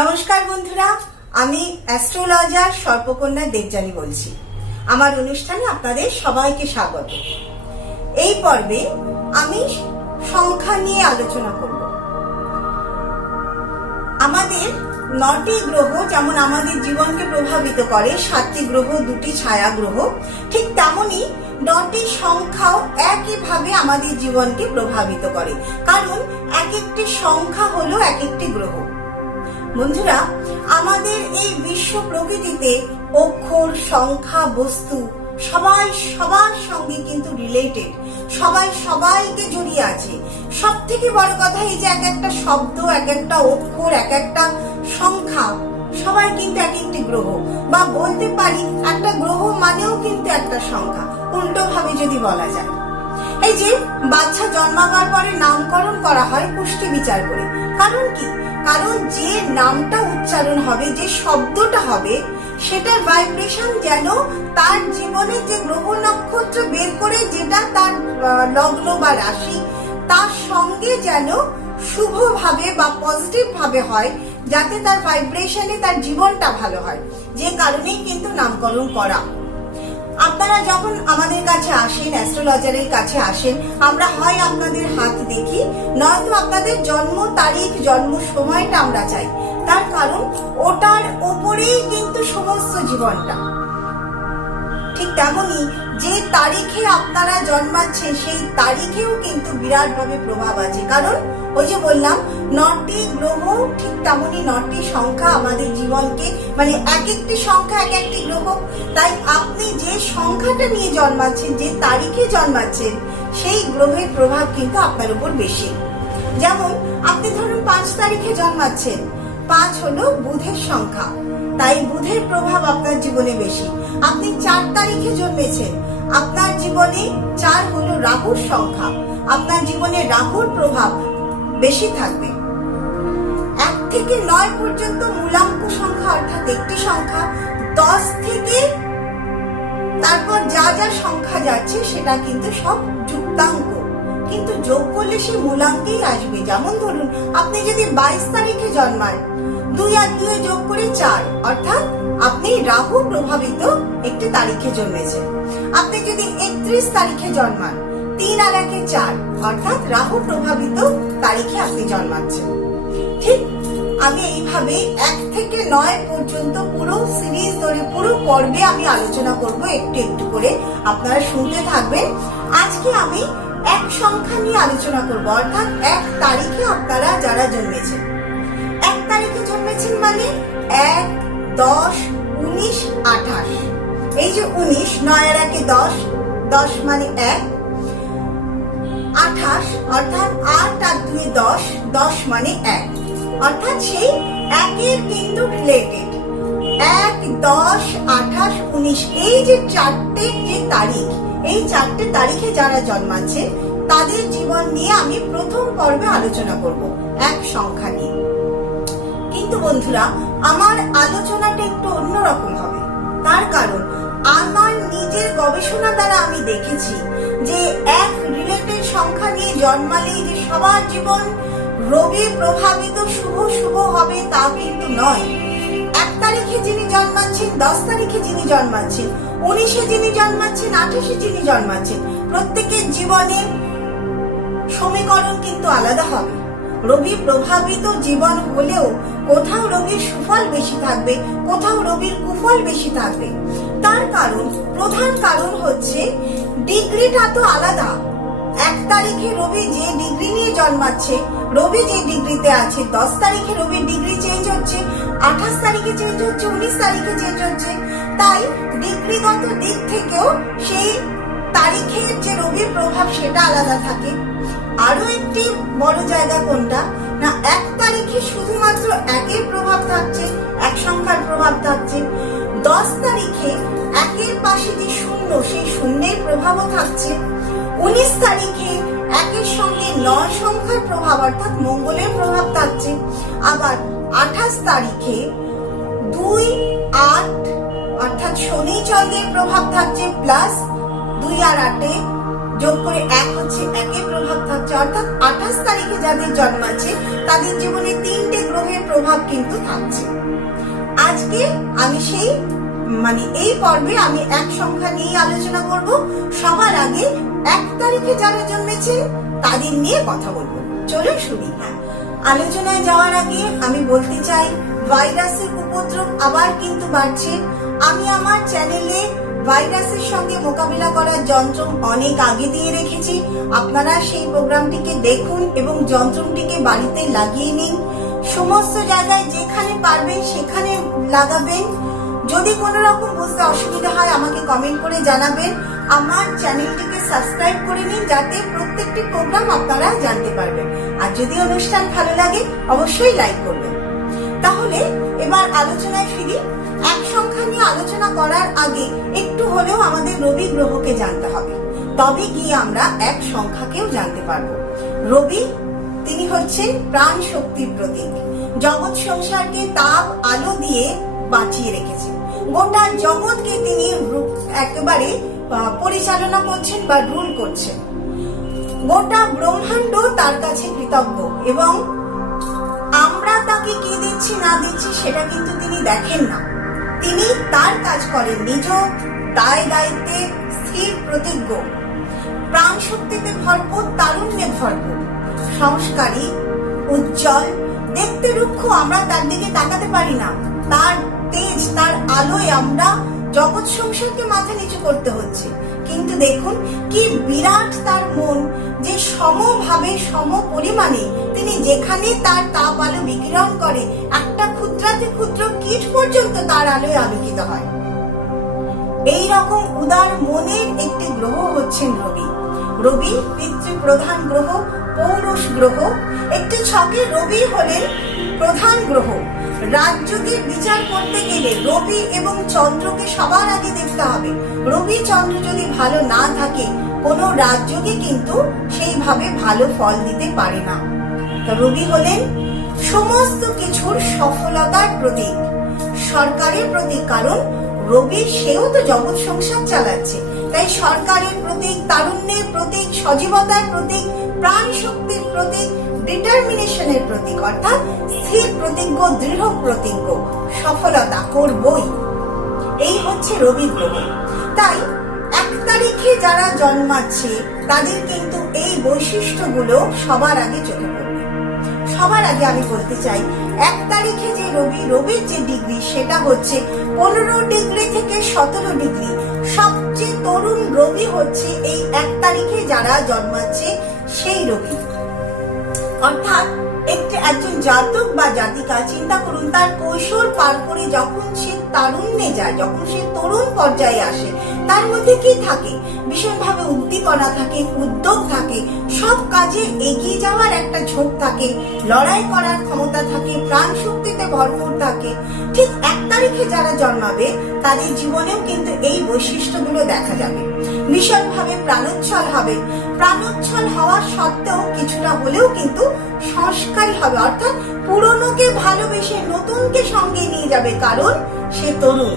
নমস্কার বন্ধুরা, আমি অ্যাস্ট্রোলজার সর্পকন্যা দেবযানী বলছি। আমার অনুষ্ঠানে আপনাদের সবাইকে স্বাগত। এই পর্বে আমি সংখ্যা নিয়ে আলোচনা করব। আমাদের 9টি গ্রহ যেমন আমাদের জীবনকে প্রভাবিত করে, 7টি গ্রহ 2টি ছায়া গ্রহ, ঠিক তেমনি 9টি সংখ্যাও একইভাবে আমাদের জীবনকে প্রভাবিত করে, কারণ এক একটি সংখ্যা হলো এক একটি গ্রহ। বন্ধুরা, আমাদের এই বিশ্ব প্রকৃতিতে অক্ষর, সংখ্যা, বস্তু সবাই সবার সঙ্গে কিন্তু রিলেটেড, সবাই সবাইকে জড়িয়ে আছে। সব থেকে বড় কথা এই যে এক একটা শব্দ, এক একটা অক্ষর, এক একটা সংখ্যা, সবাই কিন্তু এক একটি গ্রহ, বা বলতে পারি একটা গ্রহ মানেও কিন্তু একটা সংখ্যা, উল্টো ভাবে যদি বলা যায়। এই যে বাচ্চা জন্মাবার পরে নামকরণ করা হয় পুষ্টি বিচার করে, কারণ কি? কারণ যে নামটা উচ্চারণ হবে, যে শব্দটা হবে, সেটার ভাইব্রেশন যেন তার জীবনে যে গ্রহ নক্ষত্র বের করে যেটা তার লগ্ন বা রাশি, তার সঙ্গে যেন শুভভাবে বা পজিটিভ ভাবে হয়, যাতে তার ভাইব্রেশনে তার জীবনটা ভালো হয়, যে কারণেই কিন্তু নামকরণ করা। আপনারা যখন আমাদের কাছে আসেন, অ্যাস্ট্রোলজারের কাছে আসেন, আমরা হয় আপনাদের হাত দেখি, নয়তো আপনাদের জন্ম তারিখ, জন্ম সময়টা আমরা চাই। তার কারণ ওটার উপরেই কিন্তু সমস্ত জীবনটা। ঠিক তেমনি যে তারিখে আপনারা জন্মাচ্ছেন সেই তারিখেও কিন্তু বিরাটভাবে প্রভাব আছে, কারণ ওই যে বললাম 9টি গ্রহ, ঠিক তেমনি 9টি সংখ্যা আমাদের জীবনকে, মানে এক একটি সংখ্যা এক একটি গ্রহ। তাই আপনি যে সংখ্যাটা নিয়ে জন্মাচ্ছেন, যে তারিখে জন্মাচ্ছেন, সেই গ্রহের প্রভাব কিন্তু আপনার উপর বেশি। যেমন আপনি ধরুন 5 তারিখে জন্মাচ্ছেন, 5 হলো বুধের সংখ্যা, তাই বুধের প্রভাব আপনার জীবনে বেশি। আপনি 4 তারিখে জন্মেছেন, আপনার জীবনে 4 হলো রাহুর সংখ্যা, আপনার জীবনে রাহুর প্রভাব বেশি থাকবে। 1 থেকে 9 পর্যন্ত মূলাঙ্ক সংখ্যা, অর্থাৎ একটি সংখ্যা। 10 থেকে তারপর যা যা সংখ্যা যাচ্ছে সেটা কিন্তু সব যুক্তাঙ্ক, কিন্তু যোগ করলে সে মূলাঙ্কেই আসবে। যেমন ধরুন আপনি যদি 22 তারিখে জন্মান, 2 আর 2 যোগ করে 4, অর্থাৎ আপনি রাহু প্রভাবিত একটি তারিখে জন্মেছেন। আপনি যদি 31 তারিখে জন্মান, 3 আর 1 4, অর্থাৎ রাহু প্রভাবিত তারিখে আপনি জন্মাচ্ছেন। ঠিক আমি এইভাবে 1 থেকে 9 পর্যন্ত পুরো সিরিজ ধরে, পুরো পর্বে আমি আলোচনা করব, একটু একটু করে আপনারা শুনতে থাকবেন। আজকে আমি এক সংখ্যা নিয়ে আলোচনা করব, অর্থাৎ 1 তারিখে আপনারা যারা জন্মেছেন। 1 তারিখে জন্মেছেন মানে 1, 10, 19, 28। এই যে 19, 9 আর 1 10, 10 মানে 1, 28 অর্থাৎ 8 আর 2 10, 10 মানে 1, অর্থাৎ সেই একের কিন্তু রিলেটেড। 1, 10, 28, 19, এই যে 4টে যে তারিখ, এই 4টে তারিখে যারা জন্মাচ্ছে তাদের জীবন নিয়ে আমি প্রথম পর্বে আলোচনা করব, এক সংখ্যা নিয়ে। কিন্তু বন্ধুরা, আমার আলোচনাটা একটু অন্যরকম হবে, তার কারণ আমার নিজের গবেষণা দ্বারা আমি দেখেছি যে এক রিলেটেড সংখ্যা নিয়ে জন্মালেই যে সবার জীবন রবি প্রভাবিত শুভ শুভ হবে তা কিন্তু নয়। 1 তারিখে যিনি জন্মাচ্ছেন, 10 তারিখে যিনি জন্মাচ্ছেন, 19-এ যিনি জন্মাচ্ছেন, 28-এ যিনি জন্মাচ্ছেন, প্রত্যেকের জীবনে সমীকরণ কিন্তু আলাদা হবে। রবি প্রভাবিত জীবন হলেও কোথাও রবির সুফল বেশি থাকবে, কোথাও রবির কুফল বেশি থাকবে। তার কারণ, প্রধান কারণ হচ্ছে ডিগ্রিটা তো আলাদা। 1 তারিখে রবি যে ডিগ্রি নিয়ে জন্মাচ্ছে, রবি যে ডিগ্রিতে আছে, 10 তারিখে রবির ডিগ্রি চেঞ্জ হচ্ছে, 28 তারিখে চেঞ্জ হচ্ছে, 19 তারিখে চেঞ্জ হচ্ছে। তাই ডিগ্রিগত দিক থেকেও সেই তারিখের যে রবির প্রভাব সেটা আলাদা থাকে। আরো একটি বড় জায়গা কোনটা না, 1 তারিখে শুধুমাত্র 1-এর প্রভাব থাকছে, এক সংখ্যার প্রভাব থাকছে। 10 তারিখে 1-এর পাশে যে শূন্য, সেই শূন্যের প্রভাবও থাকছে। 19 তারিখে 1-এর সঙ্গে 9 সংখ্যার প্রভাব, অর্থাৎ মঙ্গলের প্রভাব থাকছে। আবার 28 তারিখে 2, 8, অর্থাৎ শনি চন্দ্রের প্রভাব থাকছে, প্লাস 2 আর 8-এ যোগ করে 1 হচ্ছে 1-এর প্রভাব থাকছে। অর্থাৎ 28 তারিখে যাদের জন্ম আছে তাদের জীবনে 3টে গ্রহের প্রভাব প্রভাব কিন্তু থাকছে। আজকে আমি এই পর্বে আমি এক সংখ্যা নিয়ে আলোচনা করব। সবার আগে 1 তারিখে যারা জন্মেছে তাদের নিয়ে কথা বলবো। চলুন শুনি। আলোচনায় যাওয়ার আগে আমি বলতে চাই, ভাইরাসের উপদ্রব আবার কিন্তু বাড়ছে। আমি আমার চ্যানেলে ভাইরাসের সঙ্গে মোকাবিলা করার যন্ত্র অনেক আগে দিয়ে রেখেছি। আপনারা সেই প্রোগ্রামটিকে দেখুন এবং যন্ত্রটিকে বাড়িতে লাগিয়ে নিন। সমস্ত জায়গায় যেখানে পারবেন সেখানে লাগাবেন। যদি কোনো রকম বুঝতে অসুবিধা হয় আমাকে কমেন্ট করে জানাবেন। আমার চ্যানেলটিকে সাবস্ক্রাইব করে নিন, যাতে প্রত্যেকটি প্রোগ্রাম আপনারা জানতে পারবেন। আর যদি অনুষ্ঠান ভালো লাগে অবশ্যই লাইক করবেন। তাহলে এবার আলোচনায় ফিরি। এক সংখ্যা নিয়ে আলোচনা করার আগে একটু হলেও আমাদের রবি গ্রহকে জানতে হবে, তবে গিয়ে আমরা এক সংখ্যাকেও জানতে পারবো। রবি তিনি হচ্ছেন প্রাণ শক্তির প্রতীক। জগৎ সংসারকে তাপ আলো দিয়ে বাঁচিয়ে রেখেছেন। গোটা জগৎকে তিনি একেবারে পরিচালনা করছেন বা রুল করছেন। গোটা ব্রহ্মাণ্ড তার কাছে কৃতজ্ঞ এবং আমরা তাকে কি দিচ্ছি না দিচ্ছি সেটা কিন্তু তিনি দেখেন না। তিনি তার কাজ করেন নিজ দায় দায়িত্বে স্থির প্রতিজ্ঞ, প্রাণ শক্তিতে ভরপুর, তারুণ্যে ভরপুর, সংস্কারী, উজ্জ্বল, দেখতে রুক্ষ, আমরা তার দিকে তাকাতে পারি না। তার তেজ, তার আলোয় আমরা জগৎ সংসারকে মাথা নিচু করতে হচ্ছে। কিন্তু দেখুন কি বিরাট তার মন, যে সমভাবে সম পরিমাণে তিনি যেখানে তার তাপ আলো বিকিরণ করে, একটা ক্ষুদ্রাতি ক্ষুদ্র কীট পর্যন্ত তার আলোয় আলোকিত হয়। এই রকম উদার মনের একটি গ্রহ হচ্ছেন রবি। রবি পিতৃ প্রধান গ্রহ, পৌরুষ গ্রহ। একটি ছকে রবি হলেন প্রধান গ্রহ। রাজযোগের বিচার করতে গেলে রবি এবং চন্দ্রকে সবার আগে দেখতে হবে। রবি চন্দ্র যদি ভালো না থাকে, কোনো রাজযোগে কিন্তু সেইভাবে ভালো ফল দিতে পারে না। তো রবি হলেন সমস্ত কিছুর সফলতার প্রতীক, সরকারের প্রতীক। কারণ রবি সেও তো জগৎ সংসার চালাচ্ছে, তাই সরকারের প্রতীক, তারুণ্যের প্রতীক, সজীবতার প্রতীক, প্রাণ শক্তির প্রতীক, ডিটারমিনেশনের প্রতীক, অর্থাৎ স্থির প্রতিজ্ঞ, দৃঢ় প্রতিজ্ঞ, সফলতা করবই। এই হচ্ছে রবি গ্রহ। তাই 1 তারিখে যারা জন্মাচ্ছে তাদের কিন্তু এই বৈশিষ্ট্যগুলো সবার আগে চোখে পড়বে। সবার আগে আমি বলতে চাই, 1 তারিখে যে রবির যে ডিগ্রি সেটা হচ্ছে 15 ডিগ্রি থেকে 17 ডিগ্রি। সবচেয়ে তরুণ রবি হচ্ছে এই 1 তারিখে যারা জন্মাচ্ছে সেই রবি। অর্থাৎ একজন জাতক বা জাতিকা চিন্তা করুন, তার কৈশোর পার করে যখন সে তারুণ্যে যায়, যখন সে তরুণ পর্যায়ে আসে, তার মধ্যে কি থাকে? ভীষণভাবে উদ্দীপনা থাকে, উদ্যোগ থাকে, সব কাজে এগিয়ে যাওয়ার একটা ঝোঁক থাকে, লড়াই করার ক্ষমতা থাকে, প্রাণ শক্তিতে ভরপুর থাকে। ঠিক 1 তারিখে যারা জন্মাবে তাদের জীবনেও কিন্তু এই বৈশিষ্ট্যগুলো দেখা যাবে। ভীষণভাবে প্রাণোচ্ছল হবে। প্রাণোচ্ছল হওয়ার সত্ত্বেও কিছুটা হলেও কিন্তু সংস্কারী হবে, অর্থাৎ পুরনোকে ভালোবেসে নতুনকে সঙ্গে নিয়ে যাবে। কারণ সে তরুণ,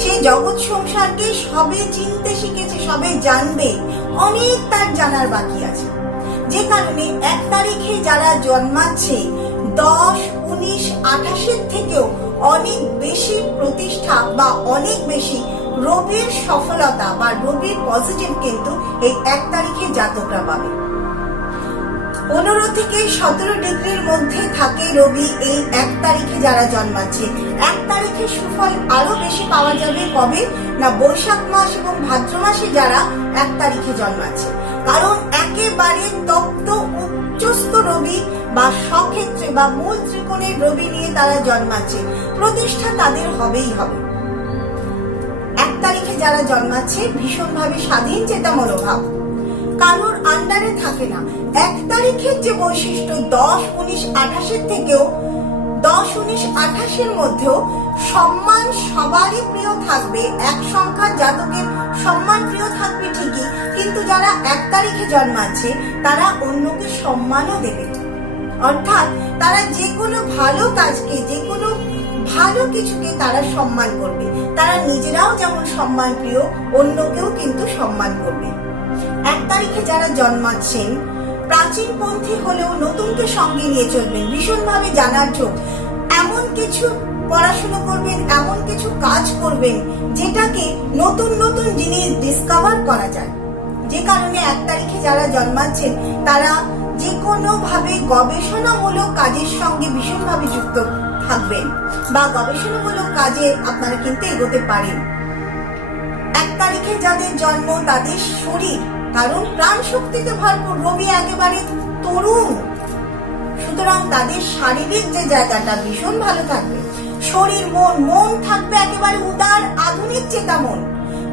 সে জগৎ সংসারকে সবে চিনতে শিখেছে, সবে জানবে, অনেক তার জানার বাকি আছে। যে কারণে 1 তারিখে যারা জন্মাচ্ছে 10, 19, 28 থেকেও অনেক বেশি প্রতিষ্ঠা বা অনেক বেশি রবির সফলতা বা রবির পজিটিভ কিন্তু এই 1 তারিখে জাতকরা পাবে। 15 থেকে 17 ডিগ্রির মধ্যে থাকে রবি এই 1 তারিখে যারা জন্মাচ্ছে। 1 তারিখে সুফল আরো বেশি পাওয়া যাবে কবে না, বৈশাখ মাস এবং ভাদ্র মাসে যারা 1 তারিখে জন্মাচ্ছে। কারণ একেবারে তপ্ত উচ্চস্থ রবি বা স্বক্ষেত্রে বা মূল ত্রিকোণের রবি নিয়ে তারা জন্মাচ্ছে। প্রতিষ্ঠা তাদের হবেই হবে। 1 তারিখে যারা জন্মাচ্ছে ভীষণভাবে স্বাধীন চেতা মনোভাব, কারোর আন্ডারে থাকে না। 1 তারিখের যে বৈশিষ্ট্য 10, 19, 28 থেকেও 10, 19, 28 মধ্যেও সম্মান সবারই প্রিয় থাকবে। 1 সংখ্যার জাতকের সম্মান প্রিয় থাকবে ঠিকই, কিন্তু যারা 1 তারিখে জন্মাচ্ছে তারা অন্যকে সম্মানও দেবে। অর্থাৎ তারা যে কোনো ভালো কাজকে, যে কোনো ভালো কিছুকে তারা সম্মান করবে। তারা নিজেরাও যেমন সম্মান প্রিয়, অন্যকেও কিন্তু সম্মান করবে। 1 তারিখে যারা জন্মাচ্ছেন প্রাচীনপন্থী হলেও নতুনকে সঙ্গে নিয়ে চলবেন, ভীষণভাবে জানার ঝোঁক। এমন কিছু পড়াশোনা করবেন, এমন কিছু কাজ করবেন যেটাকে নতুন নতুন জিনিস ডিসকভার করা যায়। যে কারণে 1 তারিখে যারা জন্মাচ্ছেন তারা যে কোনো ভাবে গবেষণামূলক কাজের সঙ্গে ভীষণভাবে যুক্ত থাকবেন বা গবেষণামূলক কাজে আপনারা কিন্তু এগোতে পারেন। 1 তারিখে যাদের জন্ম তাদের শরীর, কারণ প্রাণ শক্তিতে ভরপুর, রবি একেবারে তরুণ, সুতরাং তাদের শারীরিক যে জায়গাটা ভীষণ ভালো থাকবে। শরীর, মন থাকবে একেবারে উদার, আধুনিক চেতা মন।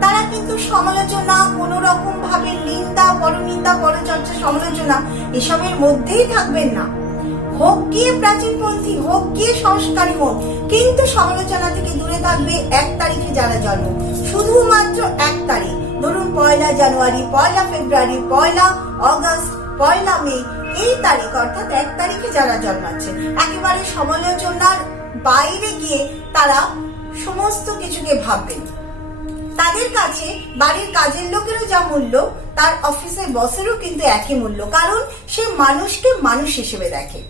তারা কিন্তু সমালোচনা, কোন রকম ভাবে নিন্দা, পরনিন্দা, পরচর্চা, সমালোচনা এসবের মধ্যেই থাকবেন না। হোক গিয়ে প্রাচীনপন্থী, হোক গিয়ে সংস্কারী মন, কিন্তু সমালোচনা থেকে দূরে থাকবে 1 তারিখে যারা জন্ম। শুধুমাত্র 1 তারিখ, ধরুন 1 জানুয়ারি, 1 ফেব্রুয়ারি, 1 অগস্ট, 1 মে, এই তারিখ অর্থাৎ 1 তারিখে যারা জন্মাচ্ছে একেবারে সমালোচনার বাইরে গিয়ে তারা সমস্ত কিছুকে ভাববেন। তাদের কাছে বাড়ির কাজের লোকেরও যা মূল্য, তার অফিসের বসেরও কিন্তু একই মূল্য, কারণ সে মানুষকে মানুষ হিসেবে দেখে।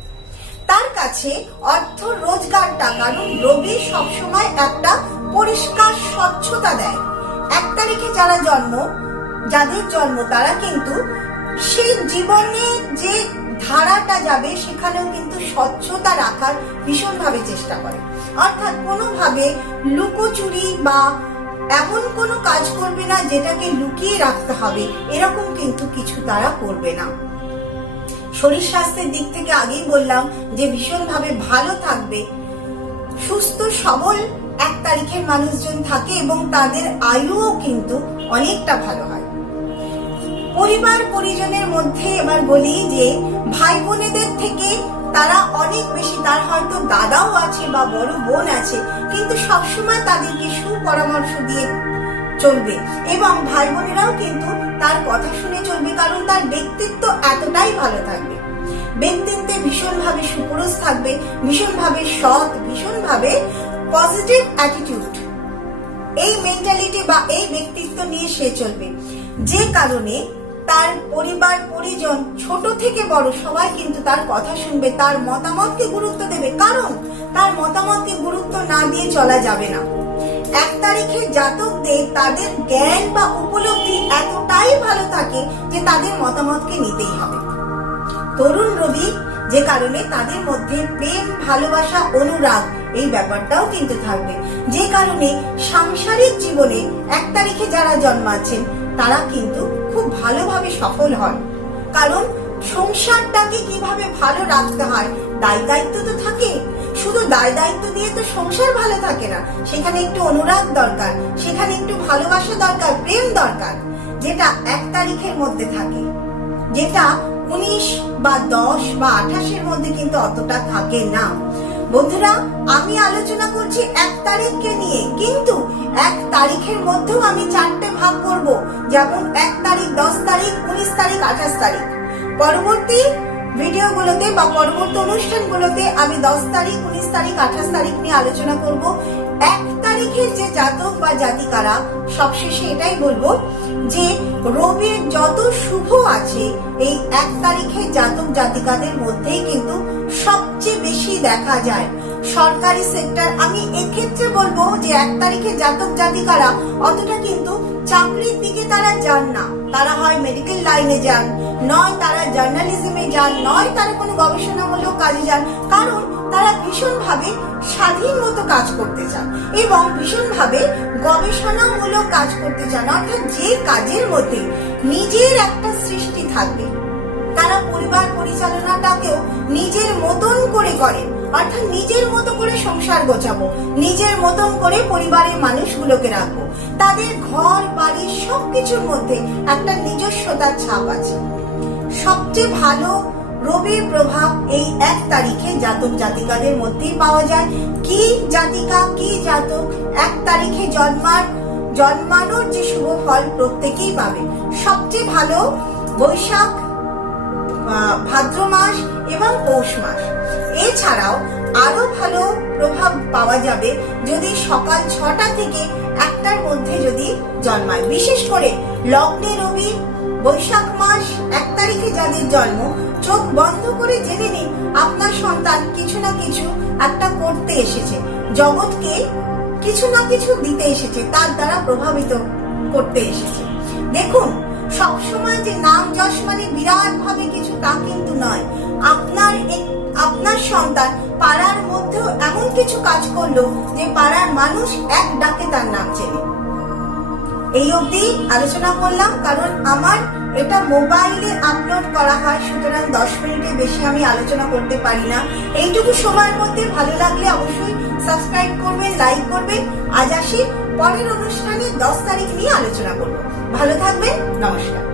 তার কাছে অর্থ রোজগারটা, কারণ রবি সবসময় একটা পরিষ্কার স্বচ্ছতা দেয়। 1 তারিখে যাদের জন্ম তারা কিন্তু সেই জীবনে যে ধারাটা যাবে সেখানেও কিন্তু স্বচ্ছতা রাখার ভীষণভাবে চেষ্টা করে। অর্থাৎ কোনোভাবে লুকোচুরি বা এমন কোনো কাজ করবে না যেটাকে লুকিয়ে রাখতে হবে, এরকম কিন্তু কিছু তারা করবে না। শরীর স্বাস্থ্যের দিক থেকে আগেই বললাম যে ভীষণভাবে ভালো থাকবে, সুস্থ সবল 1 তারিখের মানুষজন থাকে এবং তাদের আয়ুও কিন্তু অনেকটা ভালো হয়। পরিবার পরিজনের মধ্যে এবার বলি যে ভাই বোনেদের থেকে তারা অনেক বেশি, তার হয়তো দাদাও আছে বা বড় বোন আছে, কিন্তু সবসময় তাদেরকে সুপরামর্শ দিয়ে চলবে এবং ভাই বোনেরাও কিন্তু তার কথা শুনে চলবে, কারণ তার ব্যক্তিত্ব এতটাই ভালো থাকবে। ব্যক্তিত্বে ভীষণভাবে সুপুরুষ থাকবে, ভীষণভাবে সৎ, ভীষণভাবে পজিটিভ অ্যাটিটিউড, এই মেন্টালিটি বা এই ব্যক্তিত্ব নিয়ে সে চলবে। যে কারণে তার পরিবার পরিজন ছোট থেকে বড় সবাই কিন্তু তার কথা শুনবে, তার মতামতকে গুরুত্ব দেবে, কারণ তার মতামতকে গুরুত্ব না দিয়ে চলা যাবে না। 1 তারিখে জাতকদের তাদের জ্ঞান বা উপলব্ধি এতটাই ভালো থাকে যে তাদের মতামতকে নিতেই হবে। তরুণ রবি, যে কারণে তাদের মধ্যে প্রেম, ভালোবাসা, অনুরাগ এই ব্যাপারটাও কিন্তু থাকবে। যে কারণে সাংসারিক জীবনে 1 তারিখে যারা জন্মাচ্ছেন তারা কিন্তু খুব ভালোভাবে সফল হন, কারণ সংসারটাকে কিভাবে ভালো রাখতে হয় দায় দায়িত্ব তো থাকে। শুধু দায় দায়িত্ব দিয়ে তো সংসার ভালো থাকে না, সেখানে একটু অনুরাগ দরকার, সেখানে একটু ভালোবাসা দরকার, প্রেম দরকার, যেটা 1 তারিখের মধ্যে থাকে, যেটা 19 বা 10 বা 28-এর মধ্যে কিন্তু অতটা থাকে না। বন্ধুরা, আমি আলোচনা করছি 1 তারিখকে নিয়ে, কিন্তু 1 তারিখের মধ্যেও আমি 4টে ভাগ করব, যেমন 1 তারিখ, 10 তারিখ, 19 তারিখ, 28 তারিখ। পরবর্তী ভিডিওগুলোতে বা পরবর্তী অনুষ্ঠানগুলোতে আমি 10 তারিখ, 19 তারিখ, 28 তারিখ নিয়ে আলোচনা করব। 1 তারিখের যে জাতক বা জাতিকারা, সবশেষে এটাই বলবো যে রবির যত শুভ আছে এই 1 তারিখের জাতক জাতিকাদের মধ্যেই কিন্তু সবচেয়ে বেশি দেখা যায়। সরকারি সেক্টর, আমি এক্ষেত্রে বলবো যে 1 তারিখের জাতক জাতিকারা অতটা কিন্তু চাকরির দিকে তারা যান না, তারা হয় মেডিকেল লাইনে যান, নয় তারা জার্নালিজমে যান, নয় তারা কোনো গবেষণামূলক কাজে যান, কারণ তারা ভীষণভাবে স্বাধীন মতো কাজ করতে চান এবং ভীষণভাবে গবেষণামূলক কাজ করতে চান। অর্থাৎ যে কাজের মধ্যে নিজের একটা সৃষ্টি থাকবে, তারা পরিবার পরিচালনাটাকেও নিজের মতন করে করেন, অর্থাৎ নিজের মতো করে সংসার গোছাবো, নিজের মতন করে পরিবারের মানুষগুলোকে রাখবো, তাদের ঘর বাড়ি সবকিছুর মধ্যে একটা নিজস্বতার ছাপ আছে। সবচেয়ে ভালো রবির প্রভাব এই 1 তারিখে জাতক জাতিকাদের মধ্যেই পাওয়া যায়। কি জাতিকা, কি জাতক 1 তারিখে জন্মানোর যে শুভ ফল প্রত্যেকেই পাবে। সবচেয়ে ভালো বৈশাখ, ভাদ্র মাস এবং পৌষ মাস। এছাড়াও আরো ভালো প্রভাব পাওয়া যাবে যদি সকাল 6টা থেকে 1টার মধ্যে যদি জন্মায়। বিশেষ করে লগ্নে রবি, বৈশাখ মাস 1 তারিখে যাদের জন্ম চোখ বন্ধ করে জেনে নিন আপনার সন্তান কিছু না কিছু একটা করতে এসেছে, জগৎকে কিছু না কিছু দিতে এসেছে, তার দ্বারা প্রভাবিত করতে এসেছে। দেখুন, সবসময় যে নাম যশ মানে বিরাট ভাবে কিছু তা কিন্তু নয়। আপনার সন্তান পাড়ার মধ্যেও এমন কিছু কাজ করলো যে পাড়ার মানুষ এক ডাকে তার নাম চেনে। এই অবধি আলোচনা করলাম, কারণ আমার এটা মোবাইলে আপলোড করা হয়, সুতরাং 10 মিনিটের বেশি আমি আলোচনা করতে পারি না। এইটুকু সময়ের মধ্যে ভালো লাগলে অবশ্যই সাবস্ক্রাইব করবেন, লাইক করবেন। আজ আসি পরের অনুষ্ঠানে 10 তারিখ নিয়ে আলোচনা করব। ভালো থাকবেন, নমস্কার।